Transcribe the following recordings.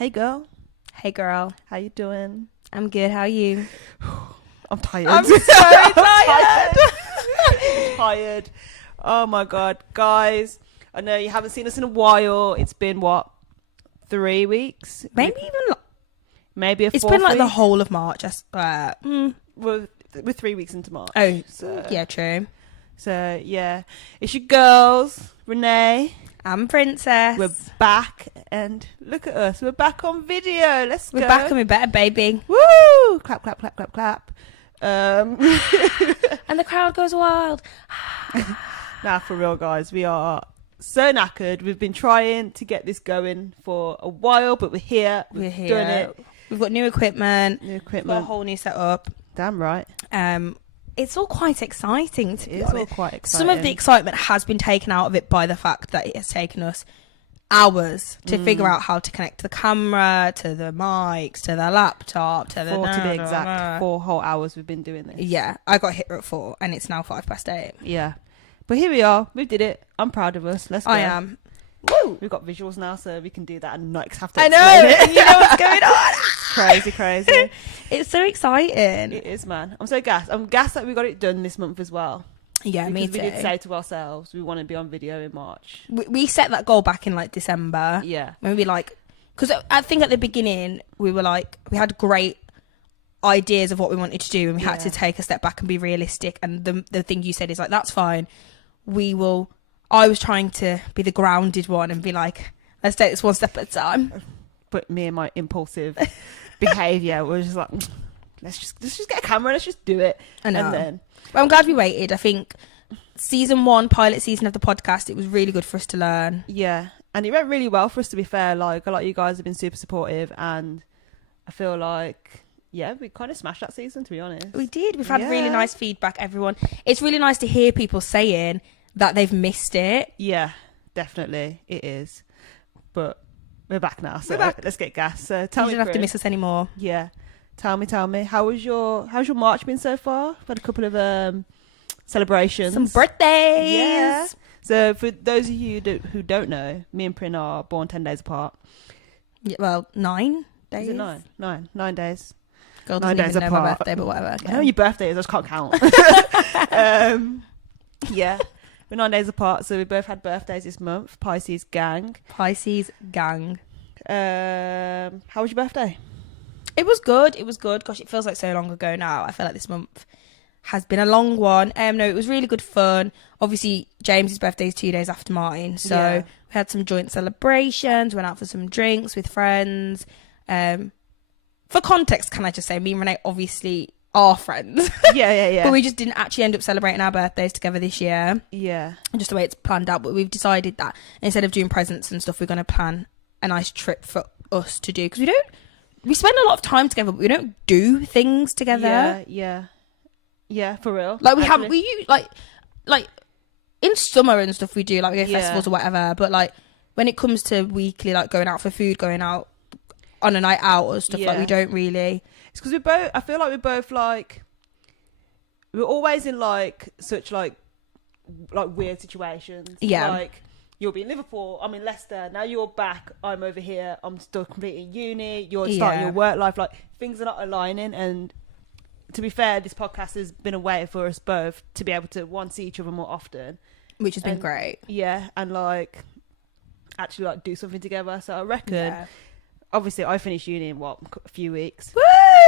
Hey girl, Hey girl, how you doing? I'm good. How are you? I'm tired. I'm so tired. Tired. Oh my god, guys! I know you haven't seen us in a while. It's been what, 3 weeks? Maybe even Maybe a it's fourth been like the week? whole of March. We're 3 weeks into March. Oh, so yeah, true. So yeah, it's your girls, Renee. I'm Princess. We're back, and look at us. We're back on video. Let's go. We're back and we're better, baby. Woo! Clap, clap, clap, clap, clap. And the crowd goes wild. Now, for real, guys, we are so knackered. We've been trying to get this going for a while, but we're here. We're here. Doing it. We've got new equipment. New We've got a equipment. whole new setup. Damn right. It's all quite exciting, to be It's all honest. quite exciting. Some of the excitement has been taken out of it by the fact that it has taken us hours to figure out how to connect the camera, to the mics, to the laptop, to the... to be exact, 4 whole hours we've been doing this. Yeah, I got hit at 4 and it's now 8:05. Yeah. But here we are. We did it. I'm proud of us. Let's go. I am. Woo! We've got visuals now, so we can do that and not have to I know, explain it. and you know what's going on. Crazy, crazy. It's so exciting. It is, man. I'm so gassed. I'm gassed that we got it done this month as well. Yeah, me Because too. we did say to ourselves we want to be on video in March. We set that goal back in like December. Yeah. When we like, because I think at the beginning we were like, we had great ideas of what we wanted to do, and we had to take a step back and be realistic. And the thing you said is like, that's fine. We will. I was trying to be the grounded one and be like, let's take this one step at a time. But me and my impulsive behaviour was just like, let's just get a camera, let's just do it. I know. And then, But I'm glad we waited. I think season 1, pilot season of the podcast, it was really good for us to learn. yeah, and it went really well for us, to be fair. Like, a lot of you guys have been super supportive, and I feel like, yeah, we kind of smashed that season, to be honest. We did. We've had really Yeah. nice feedback, everyone. It's really nice to hear people saying that they've missed it. Yeah, definitely, it is. But we're back now, so We're back. let's get gas. So tell You me, don't have to Chris. miss us anymore. Yeah, tell me. How's your March been so far? We've had a couple of celebrations. Some birthdays. Yeah. So for those of you who don't know, me and Prin are born 10 days apart. Yeah, well, 9 days. Is it 9? 9 days. Girl 9 doesn't days even know my apart. birthday, but whatever. I know your birthday is, I just can't count. Yeah, we're 9 days apart, so we both had birthdays this month. Pisces gang. Pisces gang. How was your birthday? It was good. Gosh, it feels like so long ago now. I feel like this month has been a long one. No, it was really good fun. Obviously, James's birthday is 2 days after mine, so Yeah. we had some joint celebrations. Went out for some drinks with friends. For context, can I just say, me and Renee obviously are friends, Yeah. but we just didn't actually end up celebrating our birthdays together this year. Yeah. Just the way it's planned out. But we've decided that instead of doing presents and stuff, we're going to plan a nice trip for us to do, because we spend a lot of time together, but we don't do things together. Yeah, for real. Like we Actually. have, we use like in summer and stuff we do, like we go to Yeah. festivals or whatever. But like when it comes to weekly, like going out for food, going out on a night out or stuff, like Yeah. we don't really. It's because I feel like we're both like, we're always in like such like weird situations. Yeah. Like, you'll be in Liverpool, I'm in Leicester, now you're back, I'm over here, I'm still completing uni, you're starting Yeah. your work life, like things are not aligning. And to be fair, this podcast has been a way for us both to be able to see each other more often, Which has been And- great. yeah, and like actually like do something together. So I reckon, Yeah. obviously I finished uni in a few weeks. Woo!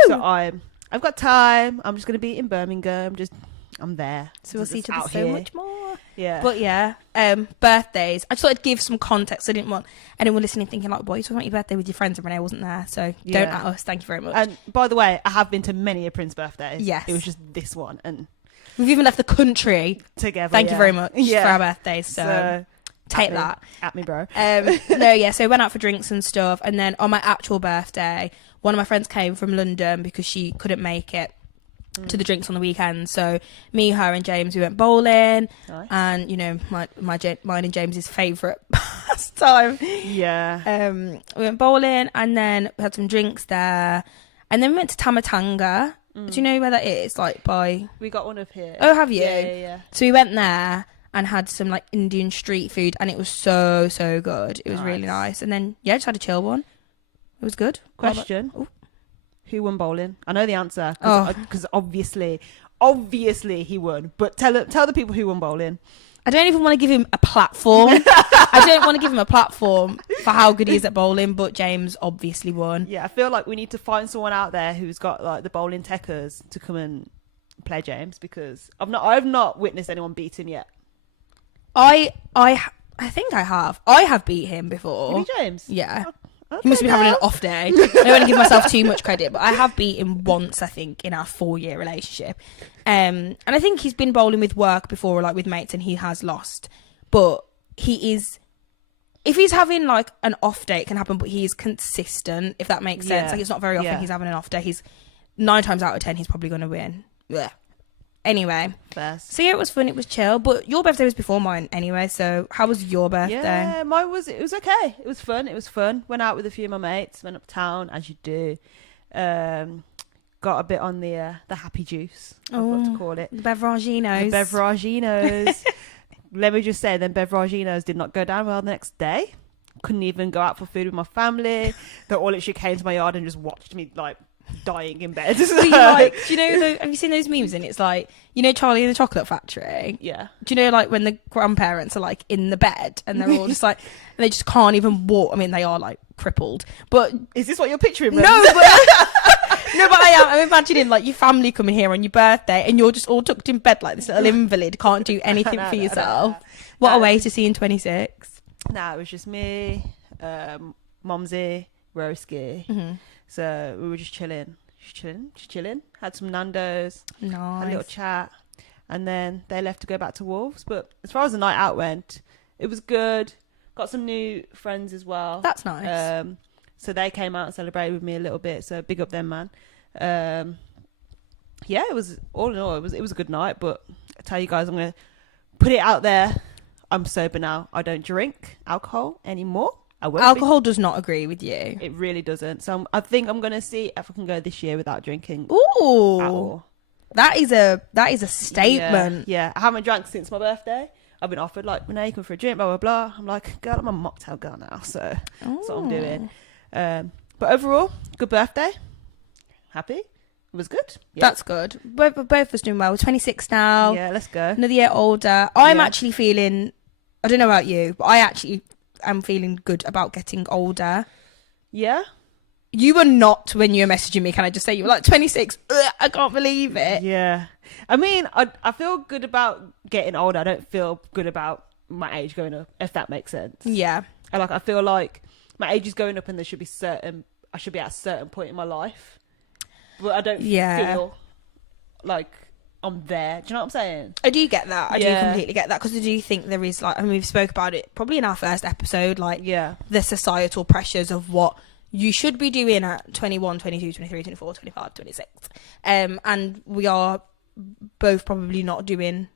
So I've got time. I'm just going to be in Birmingham. I'm there. So we'll see each other out so here. much more. Yeah. But yeah, birthdays. I just thought I'd give some context. I didn't want anyone listening thinking like, "Boy, you talking about your birthday with your friends?" And Renee wasn't there, so Yeah. don't at us. Thank you very much. And by the way, I have been to many a Prince birthdays. Yes. It was just this one and We've even left the country. together. Thank you yeah. very much Yeah. for our birthdays. So take at me. that. At me, bro. No, yeah, so we went out for drinks and stuff, and then on my actual birthday, one of my friends came from London because she couldn't make it to the drinks on the weekend. So me, her, and James, we went bowling, Nice. and you know, mine and James's favourite pastime. Yeah. We went bowling, and then we had some drinks there, and then we went to Tamatanga. Do you know where that is? Like by We got one up here. Oh, have you? Yeah. So we went there and had some like Indian street food, and it was so good. It was really Nice. nice. And then yeah, just had a chill one. It was good. Question. Who won bowling? I know the answer Oh. because obviously he won. But tell the people who won bowling. I don't even want to give him a platform. I don't want to give him a platform for how good he is at bowling, but James obviously won. Yeah, I feel like we need to find someone out there who's got like the bowling techers to come and play James, because I've not witnessed anyone beat him yet. I think I have. I have beat him before. You beat James? Yeah. Okay, He must be having an off day. I don't want to give myself too much credit, but I have beat him once, I think, in our 4-year relationship. And I think he's been bowling with work before, or like with mates, and he has lost. But he is, if he's having like an off day, it can happen, but he is consistent, if that makes sense. Yeah. Like, it's not very often Yeah. he's having an off day. He's 9 times out of 10, he's probably going to win. Blech. Anyway, First. so yeah, it was fun. It was chill. But your birthday was before mine anyway. So how was your birthday? Yeah, mine was. It was okay. It was fun. Went out with a few of my mates. Went uptown as you do. Got a bit on the happy juice. I've got to call it. Beveraginos. The Beveraginos. Let me just say, then Beveraginos did not go down well the next day. Couldn't even go out for food with my family. They all literally came to my yard and just watched me like dying in bed. So you're like, do you know? Have you seen those memes? And it's like, you know, Charlie and the Chocolate Factory. Yeah. Do you know, like when the grandparents are like in the bed and they're all just like, and they just can't even walk. I mean, they are like crippled. But Is this what you're picturing? Then? no, but no, but I am. I'm imagining like your family coming here on your birthday and you're just all tucked in bed like this little invalid, can't do anything for yourself. What a way to see in 26. Nah, it was just me, Mumsy, Roski. So we were just chilling. Had some Nando's, had a little Nice. chat, and then they left to go back to Wolves. But as far as the night out went, it was good. Got some new friends as well. That's nice. So they came out and celebrated with me a little bit. So big up them, man. Yeah, it was all in all, it was a good night. But I tell you guys, I'm gonna put it out there. I'm sober now. I don't drink alcohol anymore. I won't Alcohol does not agree with you. It really doesn't. So I think I'm going to see if I can go this year without drinking at Ooh, all. that is a statement. Yeah. I haven't drank since my birthday. I've been offered like, Renee, come for a drink, blah, blah, blah. I'm like, girl, I'm a mocktail girl now. So that's what I'm doing. But overall, good birthday. Happy. It was good. Yeah. That's good. Both of us doing well. We're 26 now. Yeah, let's go. Another year older. I'm Yeah. actually feeling, I don't know about you, but I actually am feeling good about getting older. Yeah. You were not when you were messaging me. Can I just say you were like 26? Ugh, I can't believe it. Yeah. I mean, I feel good about getting older. I don't feel good about my age going up, if that makes sense. Yeah. I feel like my age is going up and I should be at a certain point in my life. But I don't feel like I'm there. Do you know what I'm saying? I do get that. I do Yeah. completely get that, because I do think there is like, I mean, we've spoke about it probably in our first episode, like Yeah. the societal pressures of what you should be doing at 21, 22, 23, 24, 25, 26. And we are both probably not doing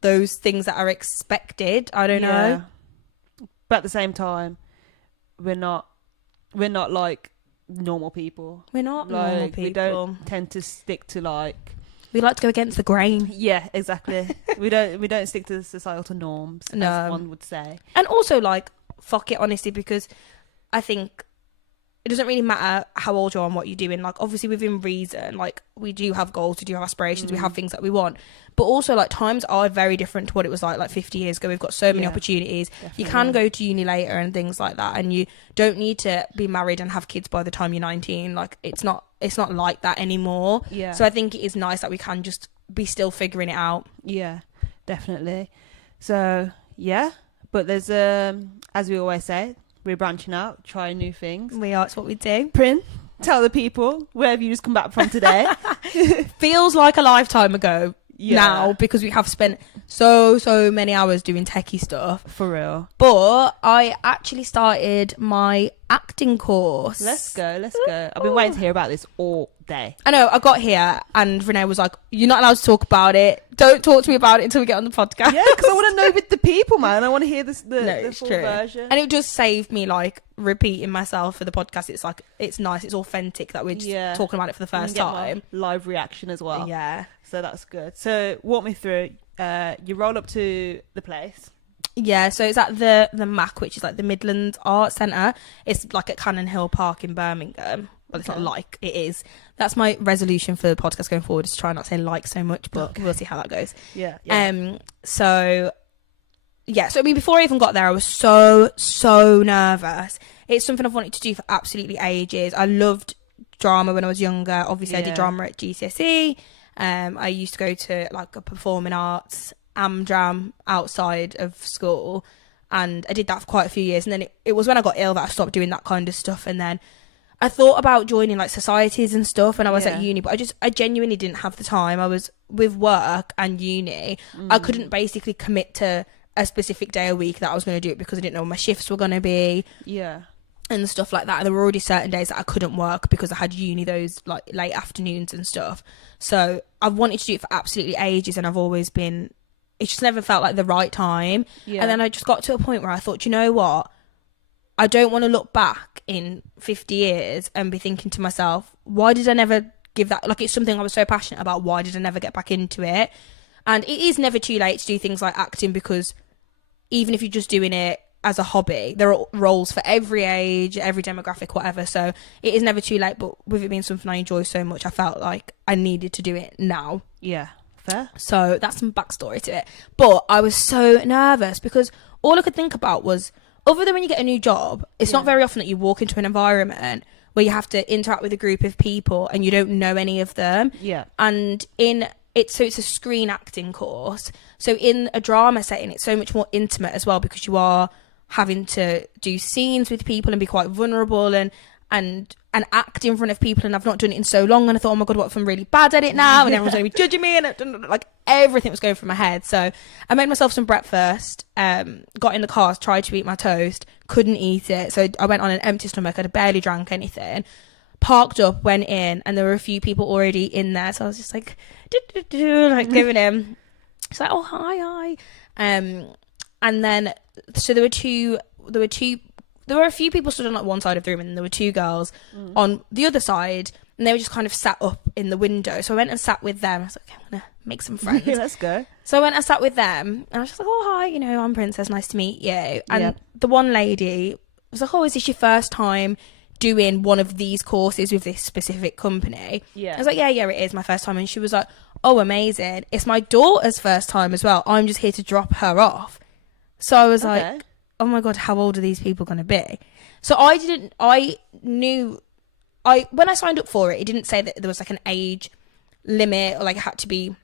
those things that are expected. I don't know. But at the same time, we're not like normal people. We're not Like, normal people. we don't tend to stick to like. We like to go against the grain. Yeah, exactly. we don't stick to the societal norms, No. as one would say. And also, like, fuck it, honestly, because I think it doesn't really matter how old you are and what you're doing. Like, obviously, within reason, like, we do have goals, we do have aspirations, we have things that we want. But also, like, times are very different to what it was like 50 years ago. We've got so many opportunities. Definitely. You can go to uni later and things like that. And you don't need to be married and have kids by the time you're 19. Like, it's not like that anymore. Yeah. So I think it is nice that we can just be still figuring it out. Yeah, definitely. So, yeah. But there's, as we always say, we're branching out, trying new things. We are, it's what we do. Prin, tell the people, where have you just come back from today? Feels like a lifetime ago. Yeah. Now, because we have spent so many hours doing techie stuff. For real. But I actually started my acting course. Let's go. I've been waiting to hear about this all day. I know, I got here and Renee was like, you're not allowed to talk about it. Don't talk to me about it until we get on the podcast. Yeah, because I want to know with the people, man. I want to hear the it's full true. version. And it just saved me like repeating myself for the podcast. It's like, it's nice, it's authentic that we're just talking about it for the first Get my time. live reaction as well. Yeah. So that's good. So walk me through. You roll up to the place. Yeah, so it's at the MAC, which is like the Midlands Arts Centre. It's like at Cannon Hill Park in Birmingham. Well, it's not like, it is. That's my resolution for the podcast going forward, is to try not to say like so much, but we'll see how that goes. Yeah. So yeah, so I mean, before I even got there, I was so nervous. It's something I've wanted to do for absolutely ages. I loved drama when I was younger. Obviously, I did drama at GCSE. I used to go to like a performing arts Amdram outside of school, and I did that for quite a few years. And then it was when I got ill that I stopped doing that kind of stuff. And then I thought about joining like societies and stuff when I was at uni, but I genuinely didn't have the time. I was with work and uni. I couldn't basically commit to a specific day a week that I was going to do it, because I didn't know when my shifts were going to be. Yeah. And stuff like that. And there were already certain days that I couldn't work because I had uni those like late afternoons and stuff. So I've wanted to do it for absolutely ages, and I've always been, it just never felt like the right time. Yeah. And then I just got to a point where I thought, you know what? I don't want to look back in 50 years and be thinking to myself, why did I never give that? Like, it's something I was so passionate about. Why did I never get back into it? And it is never too late to do things like acting, because even if you're just doing it as a hobby, there are roles for every age, every demographic, whatever. So it is never too late. But with it being something I enjoy so much, I felt like I needed to do it now. Yeah. Fair. So that's some backstory to it. But I was so nervous because all I could think about was, other than when you get a new job, it's not very often that you walk into an environment where you have to interact with a group of people and you don't know any of them. Yeah. And it's a screen acting course. So in a drama setting, it's so much more intimate as well, because you are having to do scenes with people and be quite vulnerable and act in front of people. And I've not done it in so long, and I thought, oh my god, what if I'm really bad at it now and everyone's going to be judging me, and like everything was going through my head. So I made myself some breakfast, got in the car, tried to eat my toast, couldn't eat it, so I went on an empty stomach. I'd barely drank anything, parked up, went in, and there were a few people already in there, so I was just like like giving him, it's like, oh hi. And then so there were a few people stood on like one side of the room, and there were two girls on the other side, and they were just kind of sat up in the window. So I went and sat with them. I was like, okay, I'm gonna make some friends. Let's go. So I went and sat with them, and I was just like, oh hi, I'm Princess, nice to meet you. And the one lady was like, oh, is this your first time doing one of these courses with this specific company? I was like, yeah, it is my first time. And she was like, oh, amazing, it's my daughter's first time as well, I'm just here to drop her off. So I was like, oh my god, how old are these people going to be? So when I signed up for it, it didn't say that there was like an age limit, or like it had to be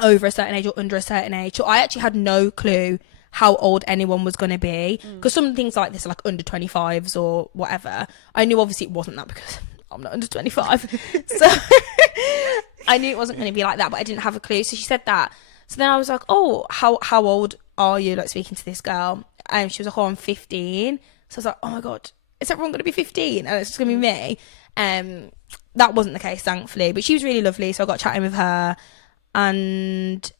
over a certain age or under a certain age. So I actually had no clue how old anyone was going to be, because some things like this are like under 25s or whatever. I knew obviously it wasn't that, because I'm not under 25. So I knew it wasn't going to be like that, but I didn't have a clue. So she said that. So then I was like, oh, how old are you, like speaking to this girl? And she was like, oh, I'm 15. So I was like, oh my god, is everyone going to be 15 and it's just going to be me? That wasn't the case, thankfully, but she was really lovely, so I got chatting with her. And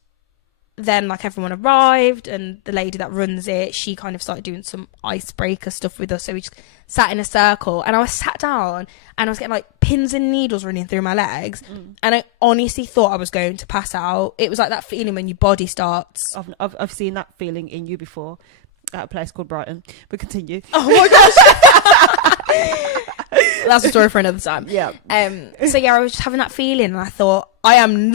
then like everyone arrived, and the lady that runs it, she kind of started doing some icebreaker stuff with us. So we just sat in a circle, and I was sat down, and I was getting like pins and needles running through my legs, and I honestly thought I was going to pass out. It was like that feeling when your body starts. I've seen that feeling in you before at a place called Brighton, but continue. Oh my gosh. That's a story for another time. Yeah. So yeah, I was just having that feeling, and I thought, I'm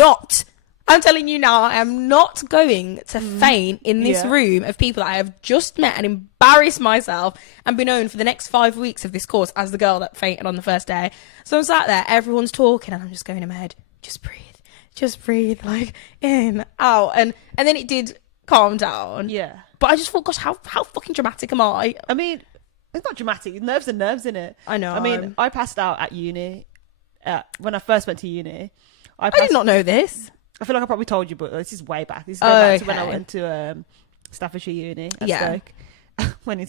telling you now, I am not going to faint in this room of people that I have just met and embarrass myself and be known for the next 5 weeks of this course as the girl that fainted on the first day. So I'm sat there, everyone's talking, and I'm just going in my head, just breathe, like in, out. And then it did calm down. Yeah. But I just thought, gosh, how fucking dramatic am I? I mean, it's not dramatic. Nerves are nerves, innit? I know. I mean, I passed out at uni. When I first went to uni. I did not know this. I feel like I probably told you, but this is way back. This is back to when I went to Staffordshire Uni at Stoke. I went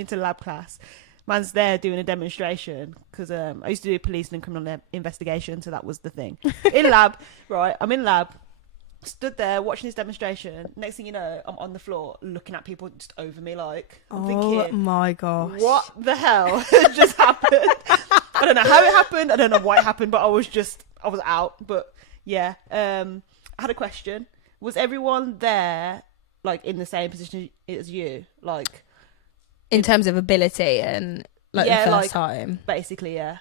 into lab class. Man's there doing a demonstration, because I used to do police and criminal investigation, so that was the thing. In lab, right? I'm in lab, stood there watching this demonstration. Next thing you know, I'm on the floor looking at people just over me, like, I'm thinking, oh my gosh, what the hell just happened? I don't know how it happened. I don't know why it happened, but I was out. But yeah, I had a question. Was everyone there like in the same position as you, like in terms of ability and like yeah, the first like, time? basically, yeah.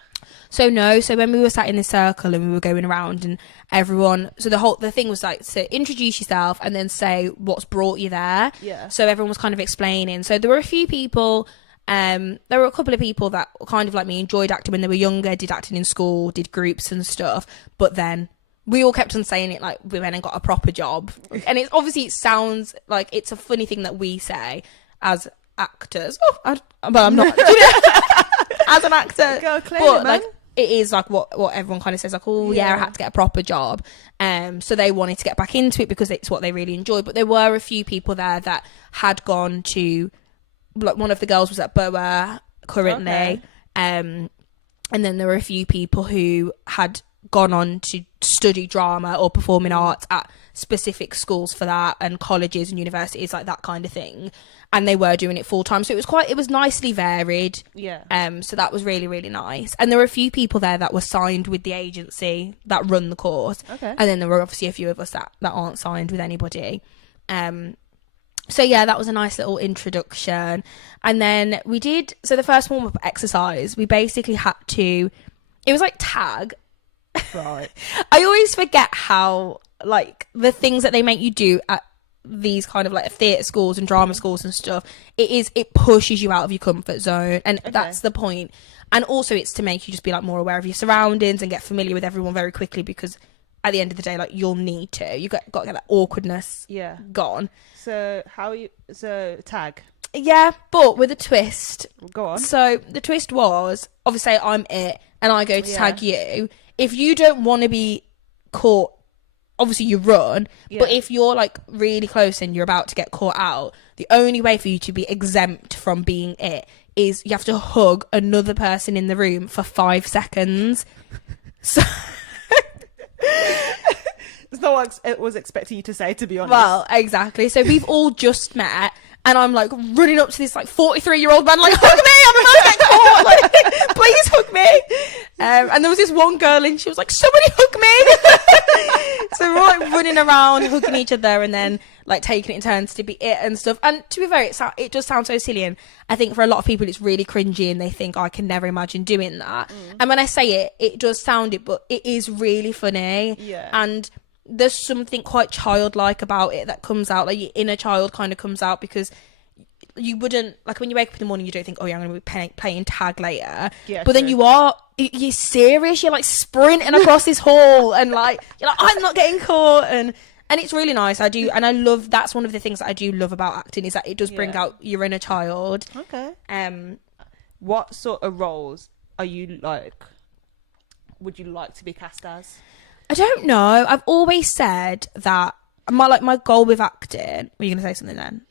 So no, so when we were sat in the circle and we were going around and everyone, so the thing was like to introduce yourself and then say what's brought you there. Yeah. So everyone was kind of explaining. So there were a few people, there were a couple of people that kind of like me enjoyed acting when they were younger, did acting in school, did groups and stuff. But then we all kept on saying it like we went and got a proper job. And it's obviously it sounds like it's a funny thing that we say as actors. But I'm not. As an actor, but like it is like what everyone kind of says, like, oh yeah, I had to get a proper job, so they wanted to get back into it because it's what they really enjoyed. But there were a few people there that had gone to, like, one of the girls was at BOA currently, and then there were a few people who had gone on to study drama or performing arts at specific schools for that, and colleges and universities, like that kind of thing, and they were doing it full time, so it was nicely varied. So that was really, really nice. And there were a few people there that were signed with the agency that run the course, and then there were obviously a few of us that aren't signed with anybody. So yeah, that was a nice little introduction. And then we did, so the first warm-up exercise, we basically had to, it was like tag. Right. I always forget how, like, the things that they make you do at these kind of like theatre schools and drama schools and stuff, it pushes you out of your comfort zone, and that's the point. And also it's to make you just be like more aware of your surroundings and get familiar with everyone very quickly, because at the end of the day, like, you'll need to, you got to get that awkwardness gone. So tag, but with a twist. Go on. So the twist was, obviously I'm it and I go to tag you. If you don't want to be caught, obviously you run, but if you're like really close and you're about to get caught out, the only way for you to be exempt from being it is you have to hug another person in the room for 5 seconds. So it's not what I was expecting you to say, to be honest. Well, exactly. So we've all just met, and I'm like running up to this like 43-year-old man, like, hug me, I'm about to get caught, like, please hug me. And there was this one girl, and she was like, somebody hug me. So we're like running around hugging each other, and then like taking it in turns to be it and stuff. And to be fair, it does sound so silly, and I think for a lot of people it's really cringy, and they think, I can never imagine doing that. And when I say it does sound it, but it is really funny. And there's something quite childlike about it that comes out, like your inner child kind of comes out, because you wouldn't, like, when you wake up in the morning, you don't think, oh yeah, I'm going to be playing tag later. But then you're serious, you're like sprinting across this hall, and like, you're like, I'm not getting caught, and it's really nice. I love, that's one of the things that I do love about acting, is that it does bring out your inner child. What sort of roles are you like, would you like to be cast as? I don't know. I've always said that my goal with acting. Were you going to say something then?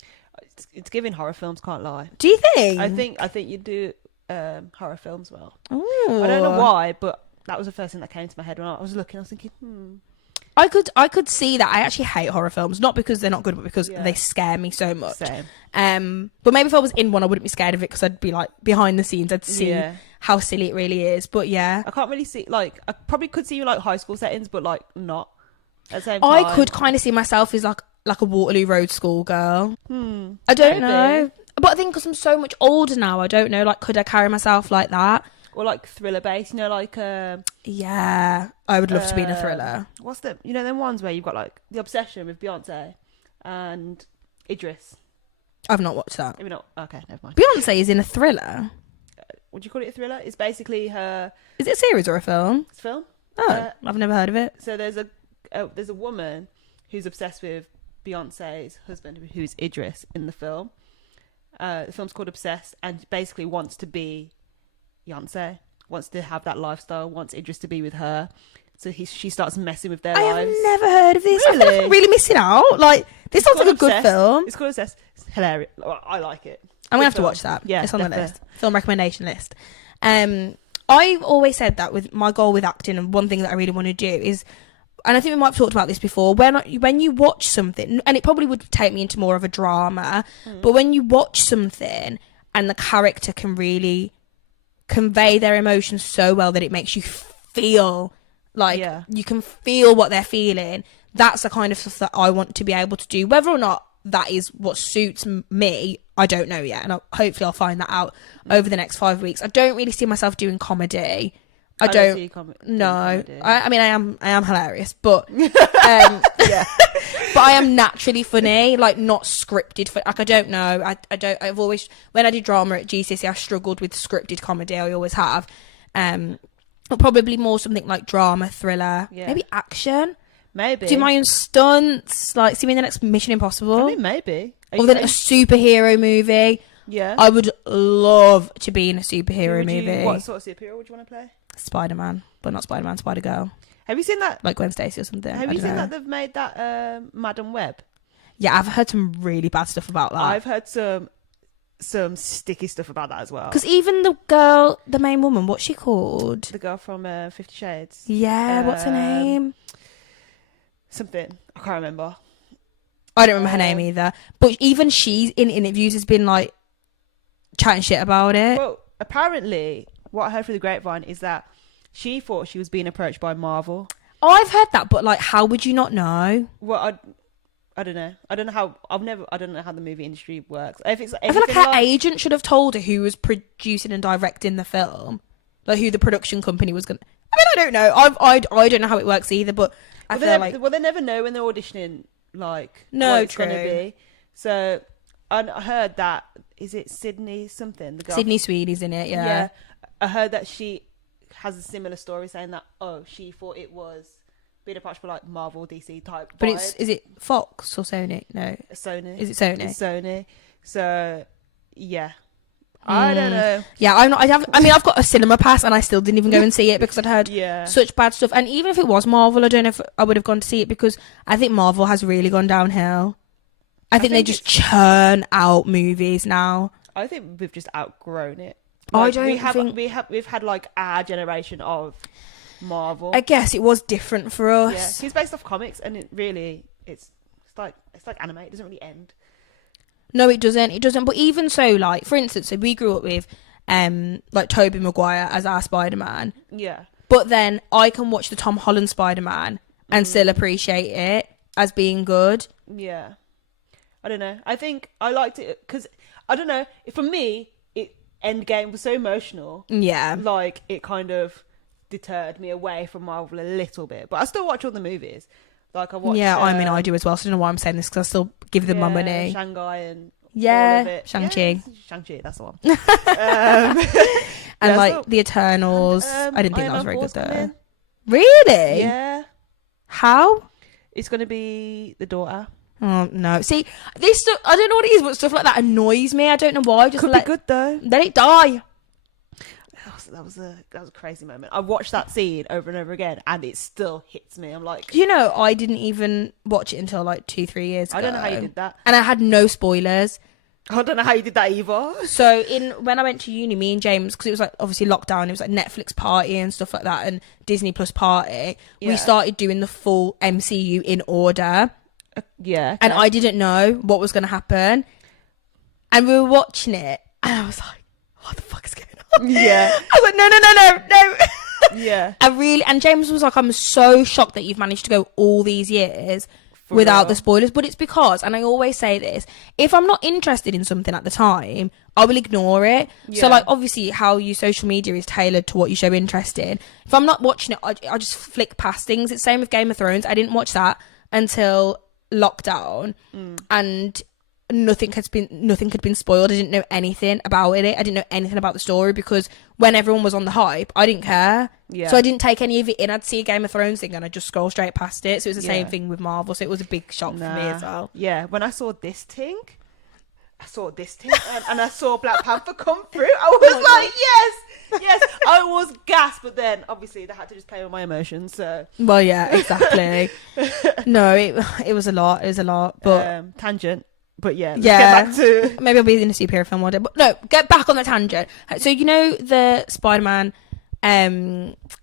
It's giving horror films, can't lie. Do you think? I think you do horror films well. Ooh. I don't know why, but that was the first thing that came to my head when I was looking. I was thinking, I could see that. I actually hate horror films, not because they're not good, but because they scare me so much. Same. But maybe if I was in one, I wouldn't be scared of it, because I'd be like behind the scenes. I'd see how silly it really is. But yeah, I can't really see, like, I probably could see you like high school settings, but like not at the same time. I could kind of see myself as like a Waterloo Road school girl. I don't know, but I think because I'm so much older now, I don't know. Like, could I carry myself like that? Or like thriller based, you know, like yeah, I would love to be in a thriller. What's the, you know, them ones where you've got like The Obsession with Beyonce and Idris. I've not watched that. Maybe not. Okay, never mind. Beyonce is in a thriller. Would you call it a thriller? It's basically her. Is it a series or a film? It's a film. Oh, I've never heard of it. So there's a woman who's obsessed with Beyonce's husband, who's Idris in the film. The film's called Obsessed, and basically wants to be Beyonce, wants to have that lifestyle, wants Idris to be with her. So she starts messing with their lives. I have never heard of this. Really? I feel like I'm really missing out. Like, this sounds like a good film. It's called Obsessed. It's hilarious. I like it. I'm going to have to watch that. Yeah, it's on the list. Film recommendation list. I've always said that with my goal with acting, and one thing that I really want to do is, and I think we might have talked about this before, when you watch something, and it probably would take me into more of a drama, but when you watch something and the character can really convey their emotions so well that it makes you feel like you can feel what they're feeling, that's the kind of stuff that I want to be able to do, whether or not that is what suits me, I don't know yet, and hopefully I'll find that out over the next 5 weeks. I don't really see myself doing comedy. I don't see you no. I mean, I am hilarious, but yeah. But I am naturally funny, like not scripted. Like I don't know. I've always, when I did drama at GCSE, I struggled with scripted comedy. I always have. But probably more something like drama, thriller, maybe action. Maybe do my own stunts, like see me in the next Mission Impossible. I mean, maybe. Or then a superhero movie. Yeah, I would love to be in a superhero movie. What sort of superhero would you want to play? Spider-Man, but not Spider-Man, Spider-Girl. Have you seen that? Like Gwen Stacy or something. Have you seen that they've made that Madam Web? Yeah, I've heard some really bad stuff about that. I've heard some sticky stuff about that as well. Because even the girl, the main woman, what's she called? The girl from 50 Shades. Yeah, what's her name? Something. I can't remember. I don't remember her name either. But even she, in interviews, has been like chatting shit about it. Well, apparently, what I heard through the grapevine is that she thought she was being approached by Marvel. Oh, I've heard that, but like, how would you not know? Well, I don't know. I don't know how. I don't know how the movie industry works. If it's, I feel like her agent should have told her who was producing and directing the film, like who the production company was going to. I mean, I don't know. I don't know how it works either, but I feel like they never know when they're auditioning. Like, no, what it's true. Gonna be. So I heard that, is it Sydney something? The girl Sydney Sweeney's in it. Yeah, I heard that she has a similar story saying that she thought it was being approached by like Marvel, DC type. But is it Fox or Sony? No, Sony. Is it Sony? It's Sony. So yeah. I don't know. Yeah, I've got a cinema pass and I still didn't even go and see it because I'd heard such bad stuff. And even if it was Marvel, I don't know if I would have gone to see it because I think Marvel has really gone downhill. I think they just churn out movies now. I think we've just outgrown it. Like, we've had like our generation of Marvel. I guess it was different for us. Yeah, it's based off comics, and it's like anime. It doesn't really end. No, it doesn't. But even so, like for instance, so we grew up with like Tobey Maguire as our Spider-Man. Yeah. But then I can watch the Tom Holland Spider-Man and still appreciate it as being good. Yeah. I don't know. I think I liked it because I don't know. For me, Endgame was so emotional. Yeah. Like it kind of deterred me away from Marvel a little bit, but I still watch all the movies. Like I watch. Yeah, I mean I do as well. So I don't know why I'm saying this because I still give them my money. Shanghai and all of it. Shang-Chi. Yeah, Shang-Chi, that's the one. And like the Eternals. I didn't think that was very good though. In. Really? Yeah. How? It's going to be the daughter. Oh no! See, this stuff, I don't know what it is, but stuff like that annoys me. I don't know why. Just Could be good though. Let it die. That was a crazy moment. I watched that scene over and over again, and it still hits me. I'm like, you know, I didn't even watch it until like 2-3 years ago. I don't know how you did that, and I had no spoilers. I don't know how you did that either. So when I went to uni, me and James, because it was like obviously lockdown, it was like Netflix party and stuff like that, and Disney Plus party. Yeah. We started doing the full MCU in order. Yeah. Okay. And I didn't know what was going to happen. And we were watching it. And I was like, what the fuck is going on? Yeah. I was like, no. Yeah. And James was like, I'm so shocked that you've managed to go all these years without the spoilers. But it's because, and I always say this, if I'm not interested in something at the time, I will ignore it. Yeah. So like, obviously how your social media is tailored to what you show interest in. If I'm not watching it, I just flick past things. It's the same with Game of Thrones. I didn't watch that until lockdown, and nothing had been spoiled. I didn't know anything about it. I didn't know anything about the story because when everyone was on the hype, I didn't care. Yeah. So I didn't take any of it in. I'd see a Game of Thrones thing and I'd just scroll straight past it. So it was the same thing with Marvel. So it was a big shock for me as well. Yeah, when I saw this thing and I saw Black Panther come through, I was like, yes, I was gassed. But then obviously they had to just play with my emotions. So well, yeah, exactly. No, it was a lot. It was a lot. But tangent. But yeah, let's get back to... Maybe I'll be in a superhero film one day. But no, get back on the tangent. So you know the Spider-Man,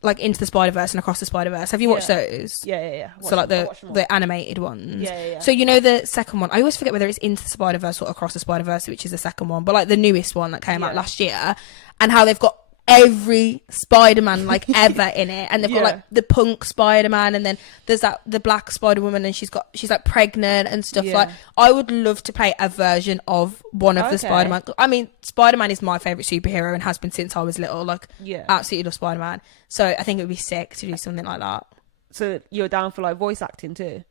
like Into the Spider-Verse and Across the Spider-Verse. Have you watched those? Yeah. So like the animated ones. Yeah. So you know the second one. I always forget whether it's Into the Spider-Verse or Across the Spider-Verse, which is the second one. But like the newest one that came out last year, and how they've got every Spider-Man like ever in it, and they've got Yeah. like the punk Spider-Man, and then there's the black Spider-Woman, and she's like pregnant and stuff. Yeah. Like, I would love to play a version of one of the Okay. Spider-Man. I mean, Spider-Man is my favorite superhero and has been since I was little. Like, Yeah. absolutely love Spider-Man. So I think it would be sick to do something like that. So you're down for like voice acting too,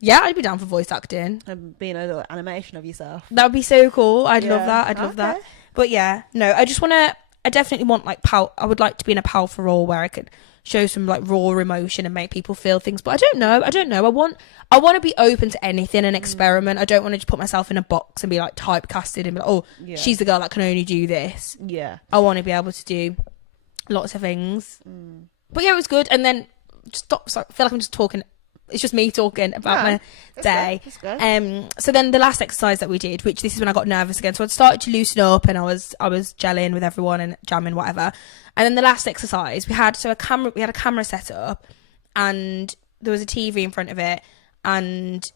Yeah, I'd be down for voice acting. and being a little animation of yourself. That would be so cool. I'd love Yeah. that. I'd love that. Okay. But yeah, no, I definitely want like I would like to be in a powerful role where I could show some like raw emotion and make people feel things. But I don't know. I want to be open to anything and experiment. I don't want to just put myself in a box and be like typecasted and be like, oh, Yeah. she's the girl that can only do this. Yeah. I want to be able to do lots of things. But yeah, it was good. And then I feel like I'm just talking. It's just me talking about my day. Let's go. So then the last exercise that we did, which this is when I got nervous again. So I'd started to loosen up and I was gelling with everyone and jamming, whatever. And then the last exercise we had a camera set up, and there was a TV in front of it, and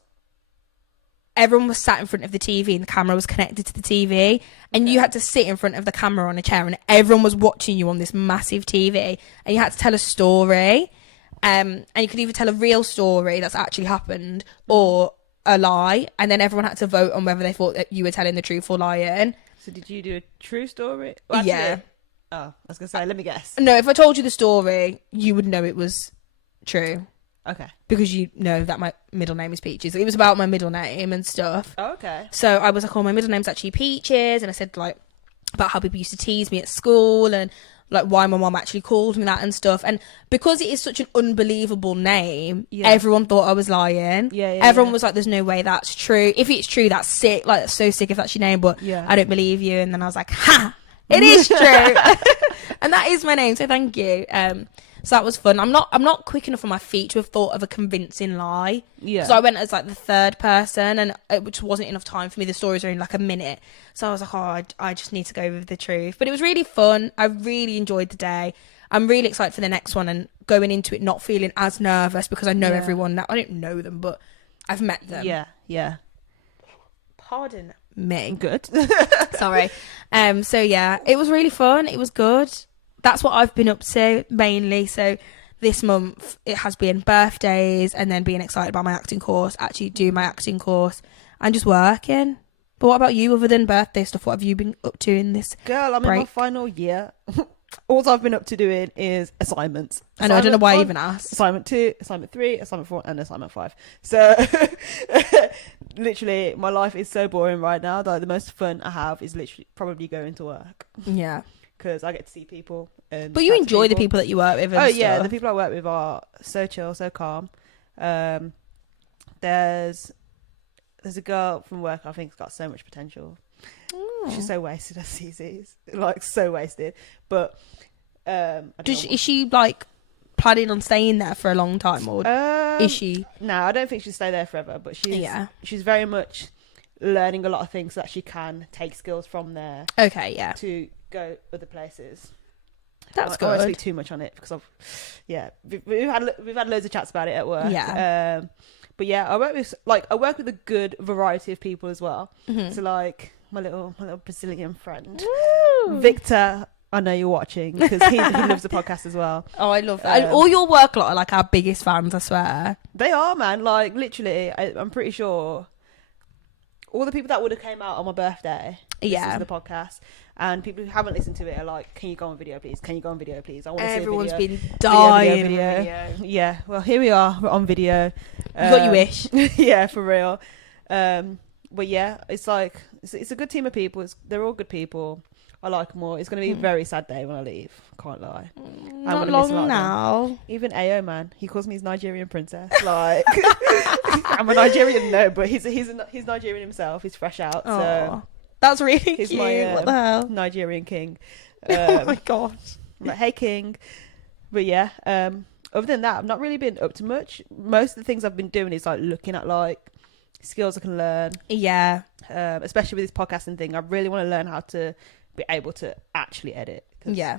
everyone was sat in front of the TV and the camera was connected to the TV, and you had to sit in front of the camera on a chair, and everyone was watching you on this massive TV, and you had to tell a story. And you could either tell a real story that's actually happened or a lie, and then everyone had to vote on whether they thought that you were telling the truth or lying. So did you do a true story? Well, actually, Yeah. Oh, I was gonna say, let me guess. No, if I told you the story, you would know it was true Okay. because you know that my middle name is Peaches. It was about my middle name and stuff. Oh, okay. So I was like, oh, my middle name's actually Peaches, and I said like about how people used to tease me at school and like why my mum actually called me that and stuff. And because it is such an unbelievable name, everyone thought I was lying. Everyone was like, there's no way that's true. If it's true, that's sick. Like, that's so sick if that's your name, but I don't believe you. And then I was like, ha, it is true. And that is my name, so thank you. So that was fun. I'm not quick enough on my feet to have thought of a convincing lie. Yeah. So I went as like the third person, and it which wasn't enough time for me. The stories were in like a minute. So I was like, oh, I just need to go with the truth. But it was really fun. I really enjoyed the day. I'm really excited for the next one and going into it not feeling as nervous because I know everyone now. I don't know them, but I've met them. Yeah. Yeah. Pardon me. Good. Sorry. So yeah, it was really fun. It was good. That's what I've been up to mainly. So this month it has been birthdays and then being excited about my acting course, actually do my acting course and just working. But what about you other than birthday stuff? What have you been up to in this Girl, I'm in my final year. All I've been up to doing is assignments. I know, I don't know why I even asked. Assignment 2, assignment 3, assignment 4 and assignment 5. So literally my life is so boring right now that the most fun I have is literally probably going to work. Yeah. Because I get to see people. And but you enjoy the people that you work with and Oh yeah, stuff. the people I work with are so chill, so calm. There's a girl from work I think's got so much potential. She's so wasted at CC's, like so wasted. But is she like planning on staying there for a long time, or is she? No, I don't think she'll stay there forever. But she's very much learning a lot of things so that she can take skills from there. Okay, yeah. To go other places. That's good. I won't speak too much on it because we've had loads of chats about it at work. Yeah. But yeah, I work with a good variety of people as well. Mm-hmm. So like my little Brazilian friend, Victor. I know you're watching because he loves the podcast as well. Oh, I love that. And all your work lot are like our biggest fans, I swear. They are, man. Like literally, I'm pretty sure all the people that would have came out on my birthday listen to the podcast. And people who haven't listened to it are like, can you go on video, please? Can you go on video, please? I want to see a video. Everyone's been dying. Video. Yeah, well, here we are. We're on video. You got your wish. Yeah, for real. But yeah, it's like, it's a good team of people. They're all good people. I like them all. It's going to be a very sad day when I leave. Can't lie. Not long now. Even Ayo, man. He calls me his Nigerian princess. Like, I'm a Nigerian, no, but he's Nigerian himself. He's fresh out, so... That's really cute. He's my what the hell? Nigerian king. Oh my god. I'm like, hey king. But yeah, other than that, I've not really been up to much. Most of the things I've been doing is like looking at like skills I can learn. Yeah. Especially with this podcasting thing, I really want to learn how to be able to actually edit. Yeah.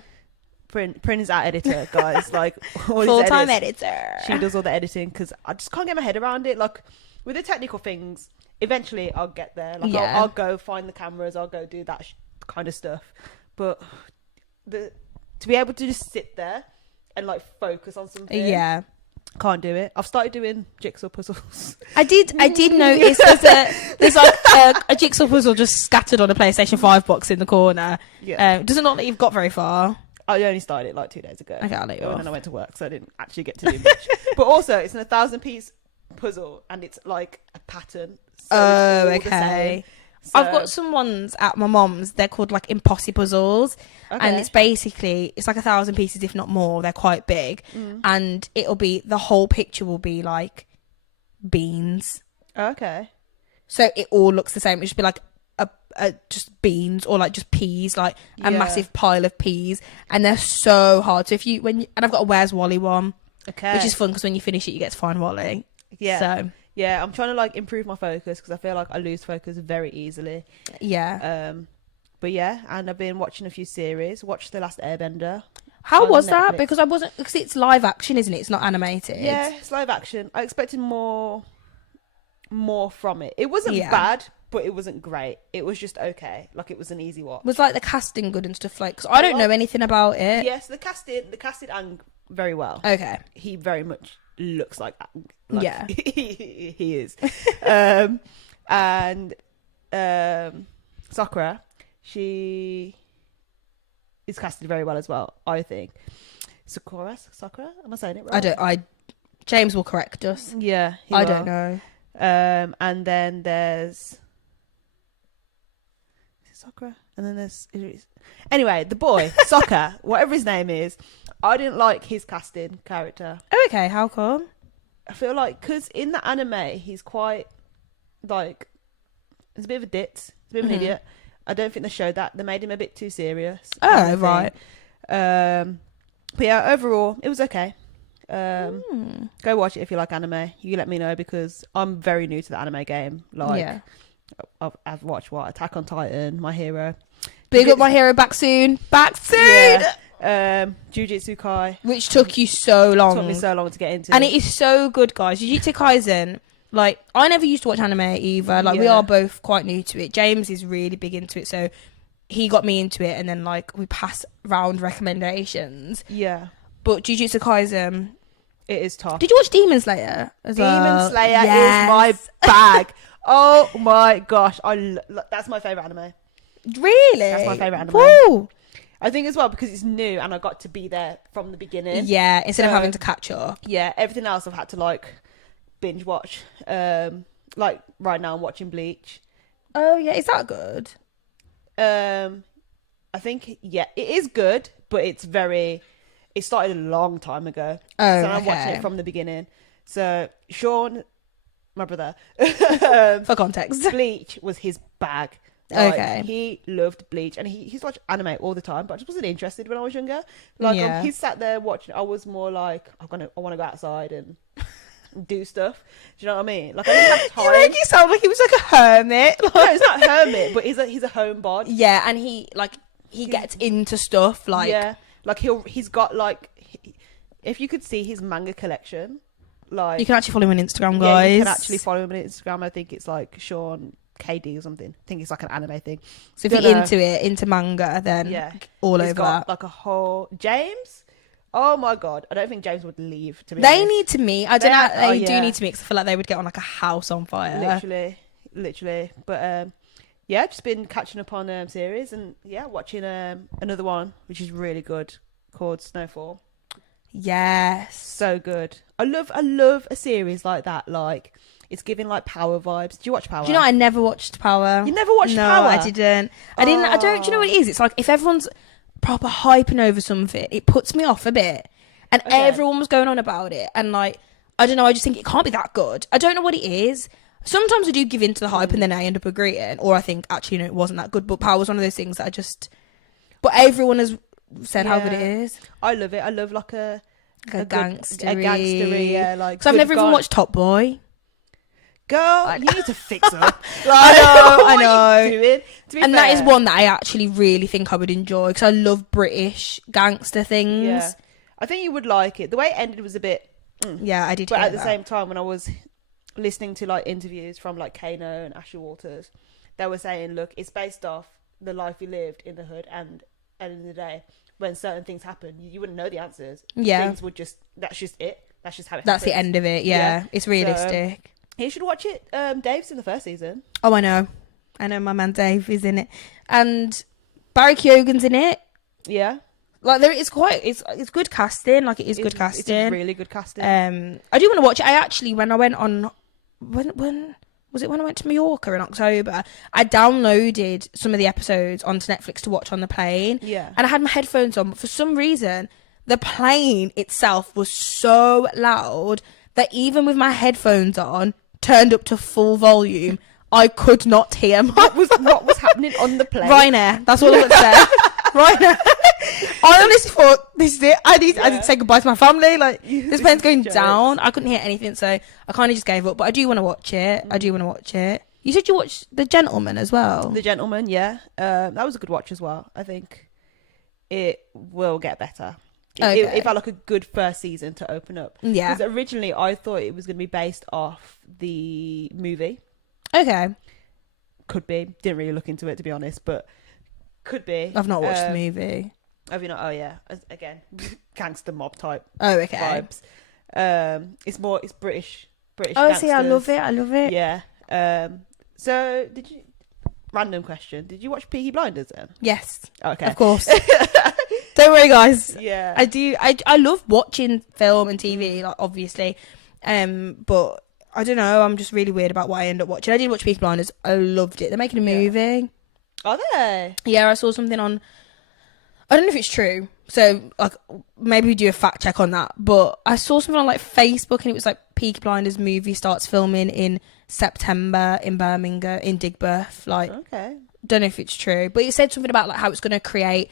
Prin is our editor, guys. Like full-time editor. She does all the editing because I just can't get my head around it. Like with the technical things, eventually I'll get there. Like I'll go find the cameras. I'll go do that kind of stuff. But the to be able to just sit there and like focus on something. Yeah. Can't do it. I've started doing jigsaw puzzles. I did notice there's like a jigsaw puzzle just scattered on a PlayStation 5 box in the corner. Yeah. Does it not that you've got very far? I only started it like 2 days ago. Okay, I'll let you And off. then I went to work, so I didn't actually get to do much. But also, it's an 1,000-piece puzzle, and it's like a pattern. So Oh, it's all the okay. same. So, I've got some ones at my mum's. They're called like Impossible Puzzles, and it's basically like 1,000 pieces, if not more. They're quite big, and it'll be the whole picture will be like beans. okay. So it all looks the same. It should be like a just beans or like just peas, like a massive pile of peas, and they're so hard. So and I've got a Where's Wally one, Okay. which is fun because when you finish it, you get to find Wally. Yeah. So Yeah, I'm trying to like improve my focus because I feel like I lose focus very easily. yeah. But yeah, and I've been watching a few series. Watched The Last Airbender. How on was that? Netflix. Because it's live action, isn't it? It's not animated. Yeah, it's live action. I expected more from it. It wasn't Yeah. bad, but it wasn't great. It was just okay. Like it was an easy watch. Was like the casting good and stuff like? Cause I don't know anything about it. Yes, the casted Ang very well. Okay. He very much looks like Ang. Like, Yeah. he is. And Sakura, she is casted very well as well, I think. Sakura? Am I saying it right? James will correct us. Yeah, he I will. don't know. And then there's Sakura, and then there's anyway the boy Sokka, whatever his name is. I didn't like his casting character. Oh, okay. How come? I feel like because in the anime he's quite like he's a bit of a ditz, he's a bit of an idiot. I don't think they showed that. They made him a bit too serious. Oh, right. But yeah, overall it was okay. Go watch it if you like anime. You let me know because I'm very new to the anime game. Like, yeah. I've watched Attack on Titan, My Hero. Big up My Hero back soon. Yeah. Jujutsu Kai. Which took you so long. Took me so long to get into. And it is so good, guys. Jujutsu Kaisen. Like, I never used to watch anime either. Like, we are both quite new to it. James is really big into it, so he got me into it, and then like we pass round recommendations. Yeah. But Jujutsu Kaisen, it is tough. did you watch Demon Slayer as well? Demon Slayer is my bag. Oh my gosh, that's my favorite anime. Really? That's my favorite anime. Woo! I think as well because it's new and I got to be there from the beginning. Yeah, instead of having to catch up. Yeah, everything else I've had to like binge watch. Like right now I'm watching Bleach. Oh yeah, is that good? I think it is good, but it started a long time ago. Oh, so I'm okay. watching it from the beginning. So Sean, my brother, For context. Bleach was his bag. Like, Okay. he loved Bleach and he's watched anime all the time, but I just wasn't interested when I was younger. Like Yeah. he sat there watching. I was more like I want to go outside and do stuff. Do you know what I mean? Like I didn't have time. You make it sound like he was like a hermit. No, it's not hermit, but he's a homebod. Yeah, and he gets into stuff like Yeah, like he's got like if you could see his manga collection, like you can actually follow him on Instagram, yeah, guys. you can actually follow him on Instagram. I think it's like Sean KD or something. I think it's like an anime thing. So if you're into manga, then all he's over got that. like a whole James. Oh my god, I don't think James would leave. To be They honest. need to meet. I don't know. They do yeah. need to meet 'cause I feel like they would get on like a house on fire. Literally. But yeah, just been catching up on series and watching another one which is really good called Snowfall. Yes. So good. I love a series like that. Like it's giving like Power vibes. Do you watch Power? Do you know I never watched Power? You never watched no, Power? I didn't. I didn't. I don't. Do you know what it is? It's like if everyone's proper hyping over something, it puts me off a bit. And everyone was going on about it, and like I don't know. I just think it can't be that good. I don't know what it is. Sometimes I do give in to the hype, and then I end up agreeing, or I think actually no, it wasn't that good. But Power was one of those things that I just. But everyone has said how good it is. I love it. I love like a gangstery. Yeah, like. Because I've never even watched Top Boy. Girl, you need to fix up. I know. What are you doing? To be And fair, that is one that I actually really think I would enjoy because I love British gangster things. Yeah, I think you would like it. The way it ended was a bit. Yeah, I did. But hear at the that. same time, when I was listening to like interviews from like Kano and Ashley Walters, they were saying, look, it's based off the life we lived in the hood, and at the end of the day, when certain things happen, you wouldn't know the answers. Yeah. Things would just, that's just it. That's just how it That's happens. the end of it. Yeah. It's realistic. You should watch it. Dave's in the first season. Oh, I know. My man Dave is in it. And Barry Keoghan's in it. Yeah. Like, it's good casting. Like, it is good casting. It's really good casting. I do want to watch it. I actually, when I went on, when was it when I went to Mallorca in October, I downloaded some of the episodes onto Netflix to watch on the plane. Yeah. And I had my headphones on, but for some reason, the plane itself was so loud that even with my headphones on, turned up to full volume, I could not hear what was happening on the plane? Ryanair. That's all I would say. Ryanair. I honestly thought, this is it. I need to say goodbye to my family. Like, this plane's going down. I couldn't hear anything, so I kind of just gave up. But I do want to watch it. You said you watched The Gentleman as well. The Gentleman, yeah. That was a good watch as well. I think it will get better. It felt like a good first season to open up. Yeah. Because originally I thought it was going to be based off the movie. Okay. Could be. Didn't really look into it, to be honest, but could be. I've not watched the movie. Have you not? Oh, yeah. Again, gangster mob type vibes. It's British Oh, gangsters. see, I love it. Yeah. So, random question. Did you watch Peaky Blinders then? Yes. Okay. Of course. Don't worry, guys. Yeah. I do. I love watching film and TV, like, obviously. But I don't know. I'm just really weird about what I end up watching. I did watch Peaky Blinders. I loved it. They're making a movie. Are they? Yeah, I saw something on. I don't know if it's true. So, like, maybe we do a fact check on that. But I saw something on, like, Facebook, and it was like Peaky Blinders movie starts filming in September in Birmingham, in Digbeth. Like, okay. Don't know if it's true, but it said something about, like, how it's going to create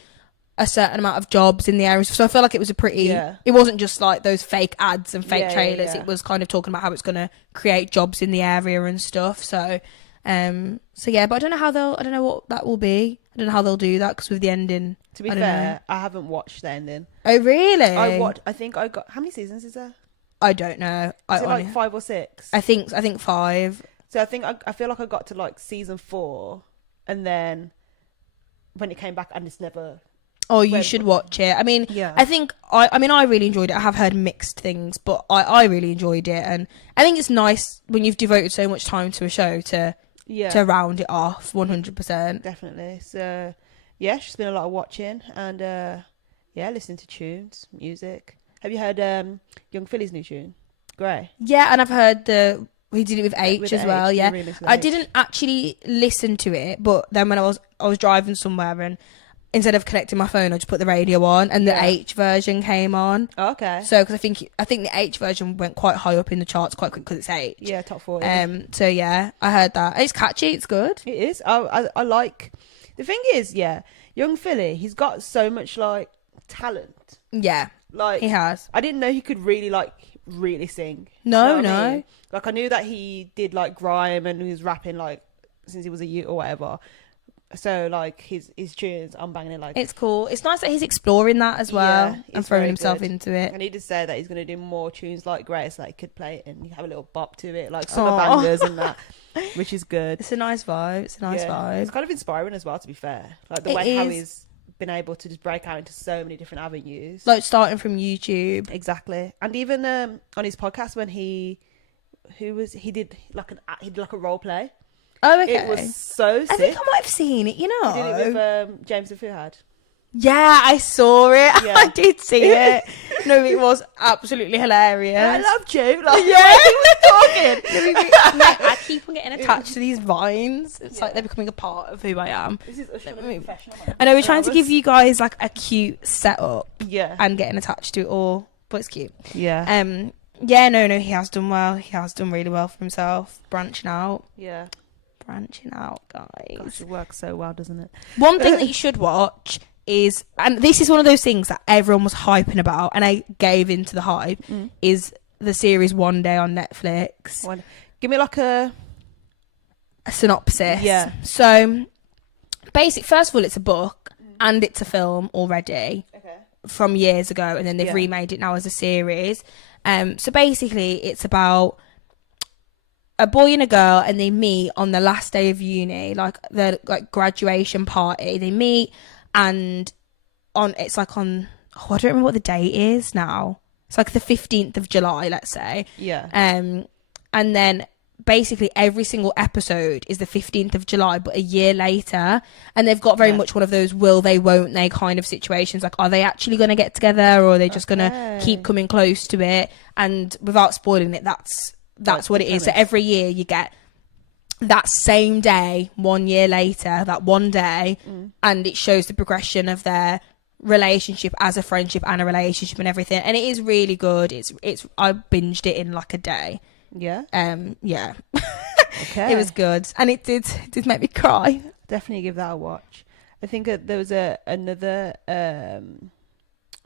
a certain amount of jobs in the area. So I feel like it was a pretty. Yeah. It wasn't just like those fake ads and fake trailers. Yeah. It was kind of talking about how it's going to create jobs in the area and stuff. So yeah, but I don't know how I don't know what that will be. I don't know how they'll do that because with the ending. To be fair, I haven't watched the ending. Oh really? I think I got. How many seasons is there? I don't know. Is it like 5 or 6? I think 5. So I feel like I got to like season 4, and then when it came back, and it's never. Oh, you should watch it. I mean, yeah. I think I really enjoyed it. I have heard mixed things, but I really enjoyed it, and I think it's nice when you've devoted so much time to a show to round it off 100%. Definitely. So yeah, she's been a lot of watching and listening to tunes, music. Have you heard Young Philly's new tune, Grey? Yeah, and I've heard he did it with H as well. Yeah, I didn't actually listen to it, but then when I was driving somewhere and. Instead of connecting my phone, I just put the radio on, and the H version came on. Oh, okay. So, because I think the H version went quite high up in the charts quite quick because it's H. Yeah, top 40. So yeah, I heard that. It's catchy. It's good. It is. I like. The thing is, Young Philly, he's got so much like talent. Yeah, like he has. I didn't know he could really sing. No, you know no. I mean? Like I knew that he did like grime and he was rapping like since he was a youth or whatever. So like his tunes, I'm banging it like. It's cool. It's nice that he's exploring that as well and throwing himself into it. And he did say that he's going to do more tunes like Grace, so that he could play it and have a little bop to it, like summer bangers and that, which is good. It's a nice vibe. It's kind of inspiring as well, to be fair. Like the way how he's been able to just break out into so many different avenues, like starting from YouTube. Exactly, and even on his podcast when he did like a role play. Oh, okay. It was so sick. I think I might have seen it, you know. He did it with James and Fuhad. Yeah, I saw it. Yeah. I did see it. No, it was absolutely hilarious. I loved you. Like, yeah, he was talking. I keep on getting attached to these vines. It's like they're becoming a part of who I am. This is professional. I know we're trying to give you guys like a cute setup. Yeah. And getting attached to it all, but it's cute. Yeah. Yeah. No, he has done well. He has done really well for himself, branching out. Yeah. Branching out, guys. Gosh, it works so well, doesn't it? One thing that you should watch is, and this is one of those things that everyone was hyping about, and I gave into the hype, is the series One Day on Netflix. Give me like a synopsis. Yeah. So, first of all, it's a book and it's a film already from years ago, and then they've remade it now as a series. So basically, it's about a boy and a girl, and they meet on the last day of uni, like the graduation party. They meet, and it's like on, oh, I don't remember what the date is now. It's like the 15th of July, let's say. Yeah. And then basically every single episode is the 15th of July, but a year later. And they've got very much one of those will they, won't they kind of situations. Like, are they actually going to get together, or are they just going to keep coming close to it? And without spoiling it, that's what it is. So every year you get that same day 1 year later, that one day, and it shows the progression of their relationship as a friendship and a relationship and everything. And it is really good. It's I binged it in like a day. Yeah. Yeah. Okay. It was good, and it did make me cry. Definitely give that a watch. I think there was another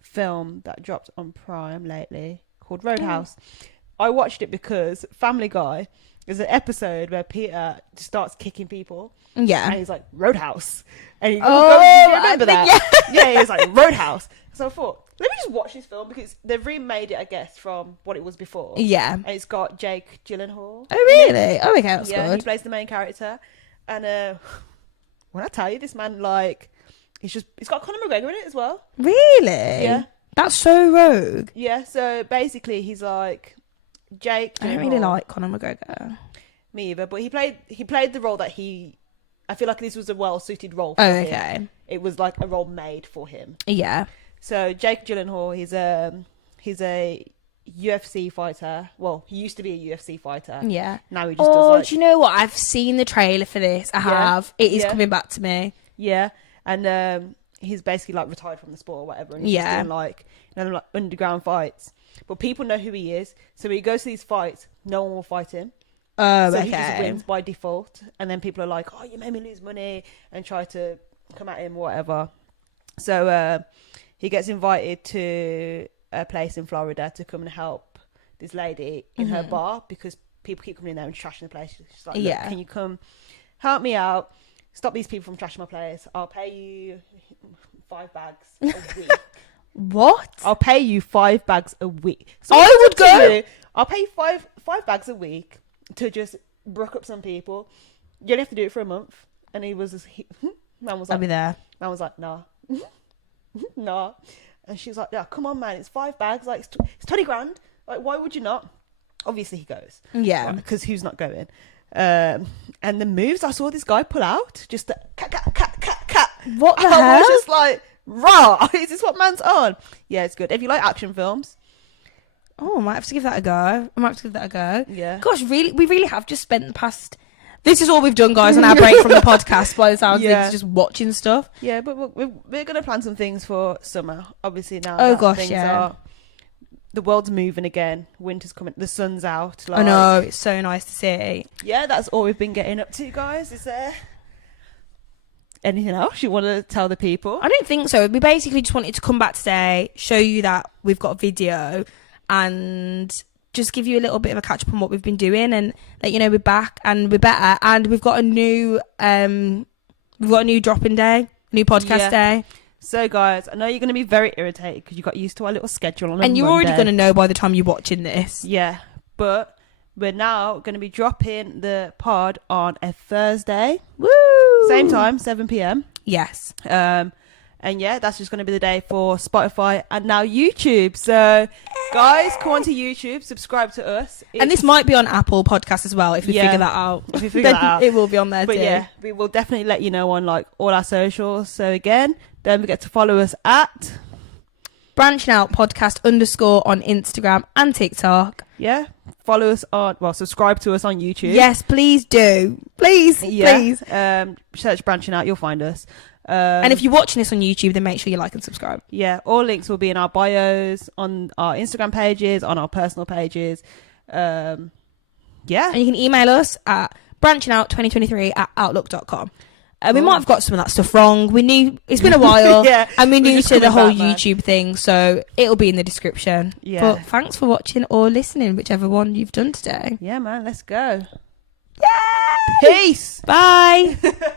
film that dropped on Prime lately called Roadhouse. I watched it because Family Guy, there's an episode where Peter just starts kicking people. Yeah. And he's like, Roadhouse. And he remember that? Yeah, he's like, Roadhouse. So I thought, let me just watch this film, because they've remade it, I guess, from what it was before. Yeah. And it's got Jake Gyllenhaal. Oh, really? Oh, okay, that's good. He plays the main character. And when I tell you, this man, like, he's got Conor McGregor in it as well. Really? Yeah. That's so rogue. Yeah, so basically he's like Jake Gyllenhaal. I don't really like Conor McGregor. Me either, but he played the role that I feel like this was a well-suited role for him. Okay. It was like a role made for him. Yeah. So Jake Gyllenhaal, he's a UFC fighter. Well, he used to be a UFC fighter. Yeah. Now he just does like... do you know what? I've seen the trailer for this. I have. It is coming back to me. Yeah. And he's basically like retired from the sport or whatever. And he's just doing like underground fights. But people know who he is. So when he goes to these fights, no one will fight him. Oh, so okay. he just wins by default. And then people are like, oh, you made me lose money, and try to come at him or whatever. So he gets invited to a place in Florida to come and help this lady in her bar, because people keep coming in there and trashing the place. She's like, look, can you come help me out? Stop these people from trashing my place. I'll pay you 5 bags a week. What? I'll pay you 5 bags a week. So I would go. I'll pay you five bags a week to just brook up some people. You only have to do it for a month. And man was like, I'll be there. Man was like, nah. Nah. And she's like, yeah, come on, man. It's 5 bags. Like, it's 20 grand. Like, why would you not? Obviously, he goes. Yeah. Because who's not going? And the moves, I saw this guy pull out. Just the cat. What the I hell? was just like, rah, is this what man's on? Yeah, it's good. If you like action films. Oh, I might have to give that a go. Yeah. Gosh, really, we really have just spent the past... This is all we've done, guys, on our break from the podcast, by the sounds of things, just watching stuff. Yeah, but we're going to plan some things for summer, obviously, now. Oh, gosh, yeah. The world's moving again. Winter's coming. The sun's out. Like, I know. It's so nice to see. Yeah, that's all we've been getting up to, guys. Is there anything else you want to tell the people? I don't think so. We basically just wanted to come back today, show you that we've got a video, and just give you a little bit of a catch up on what we've been doing, and let you know we're back and we're better, and we've got a new dropping day, new podcast day. So guys, I know you're going to be very irritated because you got used to our little schedule on a and you're Monday. already going to know by the time you're watching this. Yeah, but we're now going to be dropping the pod on a Thursday. Woo! Same time, 7 p.m. Yes. And yeah, that's just going to be the day for Spotify and now YouTube. So, guys, come on to YouTube, subscribe to us. And this might be on Apple Podcasts as well, if we figure that out. If we figure that out. It will be on there too. But yeah, we will definitely let you know on like all our socials. So again, don't forget to follow us at Branching Out Podcast _ on Instagram and TikTok. Yeah. Follow us subscribe to us on YouTube. Yes, please do. Please. Search Branching Out, you'll find us. And if you're watching this on YouTube, then make sure you like and subscribe. Yeah, all links will be in our bios, on our Instagram pages, on our personal pages. Yeah. And you can email us at branchingout2023@outlook.com. We might have got some of that stuff wrong. We knew it's been a while, and we're new to the whole YouTube thing, so it'll be in the description. Yeah. But thanks for watching or listening, whichever one you've done today. Yeah, man, let's go. Yeah. Peace. Bye.